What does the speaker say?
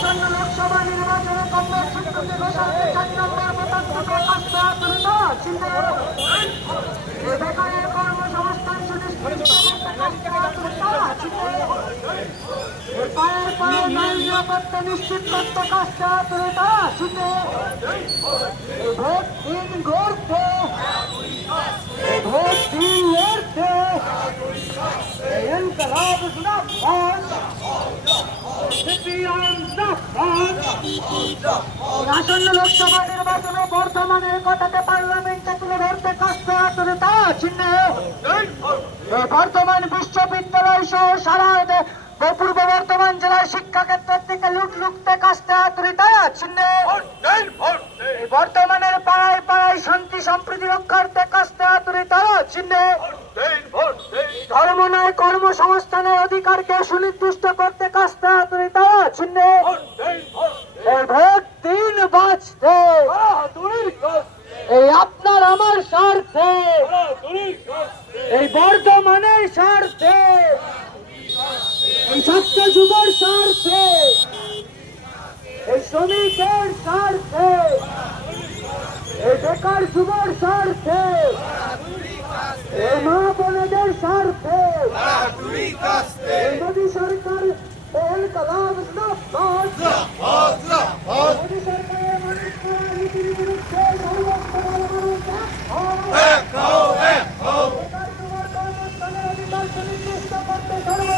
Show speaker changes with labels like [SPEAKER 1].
[SPEAKER 1] আসন্ন লোকসভা নির্বাচনে কংগ্রেস স্বীকৃতি ঘোষণাকে সাত নম্বর মতার থেকে আসতে নিশ্চিত করতে কাজটা আপ্লুত ছিল ভোট দিন ঘুরতে তুলে ধরতে কাজটা তুলে চিহ্নে এই বিশ্ববিদ্যালয় সহ সারা পূর্ব বর্ধমান জেলার শিক্ষা ক্ষেত্রের থেকে লুট লুটতে কাজটা তুলে তা চিহ্নে বর্তমানের পাড়ায় পাড়ায় শান্তি সম্প্রীতি রক্ষার্থে তুলে তারা চিহ্নে ধর্ম নয় কর্মসংস্থানের অধিকারকে সুনির্দিষ্ট করতে কাজটা তুলে তারা এই ভোট দিন বাঁচতে। এই আপনার আমার স্বার্থে। এই বর্ধমানের স্বার্থে। এই ছাত্র যুবর স্বার্থে। এই শ্রমিকের স্বার্থে। এই বেকার যুবর স্বার্থে। এই সরকার মোদী সরকারের মানুষ করা নীতির বিরুদ্ধে সর্বস্তরের মানুষ এক হও। বেকার যুবর কর্মস্থানের অধিকার সুনির্দিষ্ট করতে সর্বস্তরের